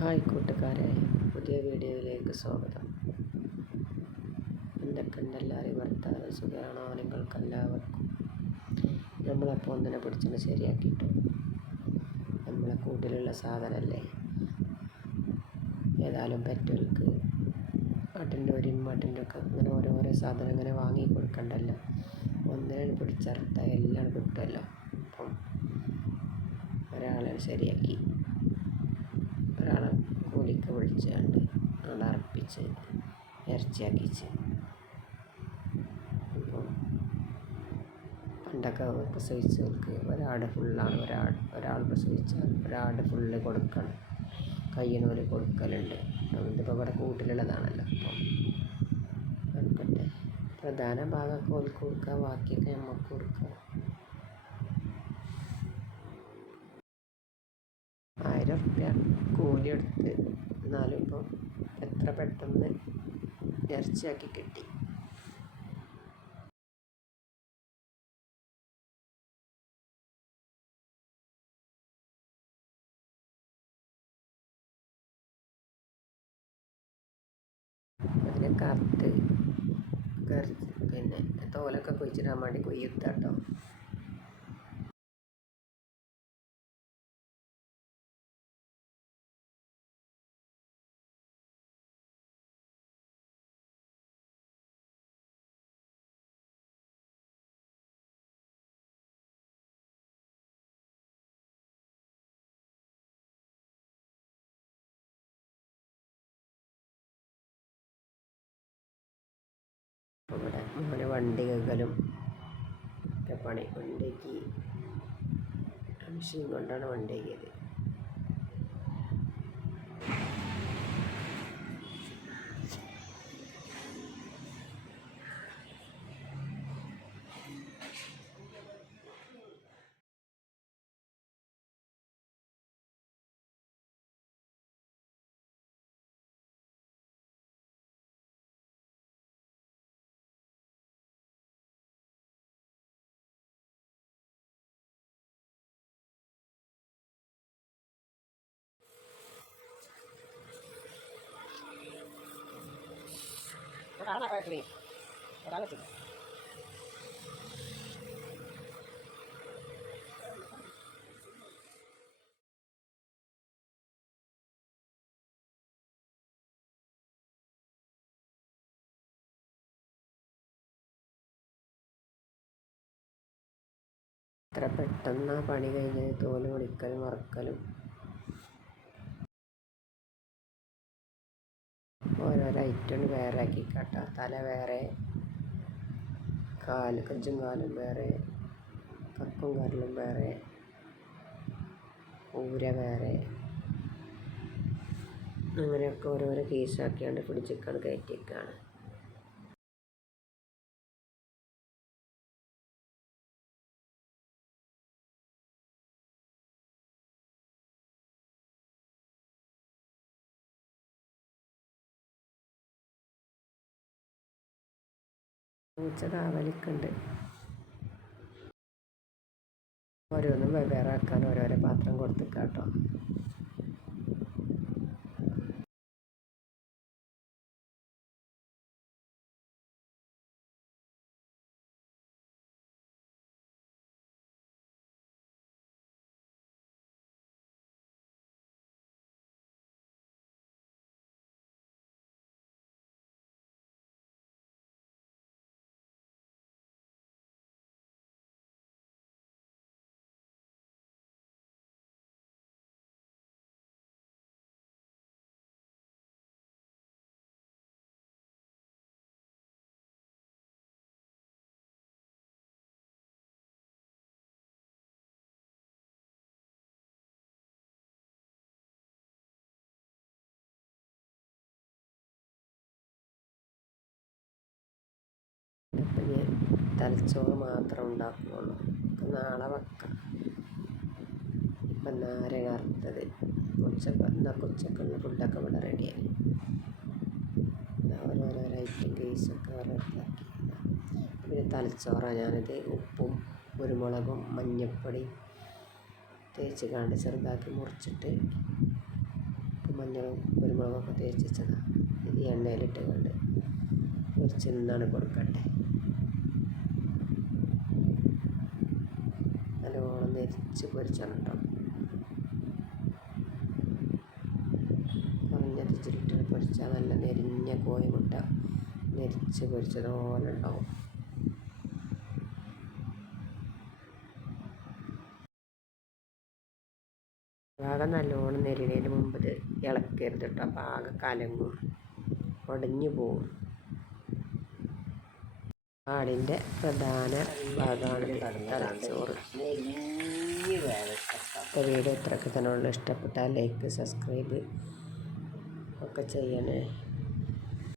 Hi കൂട്ടുകാരെ, പുതിയ വീഡിയോയിലേക്ക് സ്വാഗതം. എന്തൊക്കെയുണ്ട് എല്ലാവരും വർത്താനം? സുഖമാണോ നിങ്ങൾക്കെല്ലാവർക്കും? നമ്മളപ്പോൾ ഒന്നിനെ പിടിച്ചൊന്ന് ശരിയാക്കിയിട്ടു. നമ്മളെ കൂട്ടിലുള്ള സാധനമല്ലേ, ഏതായാലും പെറ്റുകൾക്ക് ആട്ടിൻ്റെ ഒരിയും മാട്ടിൻ്റെ ഒക്കെ അങ്ങനെ ഓരോരോ സാധനം ഇങ്ങനെ വാങ്ങി കൊടുക്കണ്ടല്ലോ. ഒന്നിനെ പിടിച്ചറുത്താൽ എല്ലാം കിട്ടുമല്ലോ. അപ്പം ഒരാളെ ശരിയാക്കി, ഒരാളെ കൂലിക്ക് വിളിച്ചുകൊണ്ട് അവിടെ അർപ്പിച്ച് ഇറച്ചിയാക്കിച്ച്. അപ്പം പണ്ടൊക്കെ പ്രസവിച്ചവർക്ക് ഒരാട് ഫുള്ളാണ്, ഒരാൾ പ്രസവിച്ചാൽ ഒരാട് ഫുള്ള് കൊടുക്കണം, കയ്യിനോല് കൊടുക്കലുണ്ട്. ഇതിപ്പോൾ ഇവിടെ കൂട്ടിലുള്ളതാണല്ലോ. അപ്പം ആയിക്കോട്ടെ, പ്രധാന ഭാഗമൊക്കെ ഓൽക്ക് കൊടുക്കുക, ബാക്കിയൊക്കെ നമുക്ക് കൊടുക്കുക. 1000 റുപ്യ കൂലി എടുത്ത്, എന്നാലും ഇപ്പം എത്ര പെട്ടെന്ന് ഇറച്ചിയാക്കി കിട്ടി. അതിനെ കറുത്ത് പിന്നെ തോലൊക്കെ കുഴിച്ചിടാൻ വേണ്ടി കുയ്യെടുത്താട്ടോ. ഇവിടെ മോന് വണ്ടി കഴുകലും ഒക്കെ പണി. വണ്ടിക്ക് മെഷീൻ കൊണ്ടാണ് വണ്ടി കഴുകിയത്. എത്ര പെട്ടെന്ന് പണി കഴിഞ്ഞത്. തോല് പൊളിക്കലും വറക്കലും ഓരോരോ ഐറ്റം വേറെ ആക്കിക്കാട്ടോ. തല വേറെ, കജ്ജും കാലും വേറെ, കക്കും കരലും വേറെ, ഊര വേറെ, അങ്ങനെയൊക്കെ ഓരോരോ കേസാക്കിയാണ്ട് പിടിച്ചിക്കാണ് കയറ്റിയേക്കാണ്. പൂച്ച കാവലിക്കുണ്ട്. ഓരോന്നും വെവ്വേറെ ആക്കാൻ ഓരോരോ പാത്രം കൊടുത്തിക്കാട്ടോ. ഇപ്പം ഞാൻ തലച്ചോറ് മാത്രം ഉണ്ടാക്കുന്നുള്ളൂ. നാളെ വെക്കാം. ഇപ്പം നാരങ്ങ അറുത്തത്, ഉച്ചക്കുള്ള ഫുഡൊക്കെ ഇവിടെ റെഡിയായി. ഓരോരോ ഐറ്റം കേസൊക്കെ ഓരോരുത്തരാക്കി. പിന്നെ തലച്ചോറാണ് ഞാനിത് ഉപ്പും കുരുമുളകും മഞ്ഞൾപ്പൊടി തേച്ച് ചെറുതാക്കി മുറിച്ചിട്ട് മഞ്ഞളും കുരുമുളകൊക്കെ തേച്ച് വെച്ചതാണ്. ഇത് എണ്ണയിലിട്ട് കൊണ്ട് കുറച്ച് നിന്നാണ് കൊടുക്കട്ടെ. നല്ലോണം നെരിച്ച് പൊരിച്ചാണ് കേട്ടോ. കുറഞ്ഞ തിരിച്ചിട്ട് പൊരിച്ചാൽ നല്ല നെരിഞ്ഞ കോഴിമുട്ട നെരിച്ച് പൊരിച്ചതുപോലെ ഉണ്ടാവും. പാകം നല്ലോണം നെരിനതിന് മുമ്പ് ഇത് ഇളക്കരുത് കേട്ടോ. അപ്പോൾ ആകെ കലങ്ങും, ഉടഞ്ഞു പോവും. ആടിൻ്റെ പ്രധാന ഭാഗമാണ് തലച്ചോറ്. ഇപ്പോൾ വീഡിയോ ഇത്രയൊക്കെ തന്നെ ഉള്ളൂ. ഇഷ്ടപ്പെട്ടാൽ ലൈക്ക്, സബ്സ്ക്രൈബ് ഒക്കെ ചെയ്യണേ.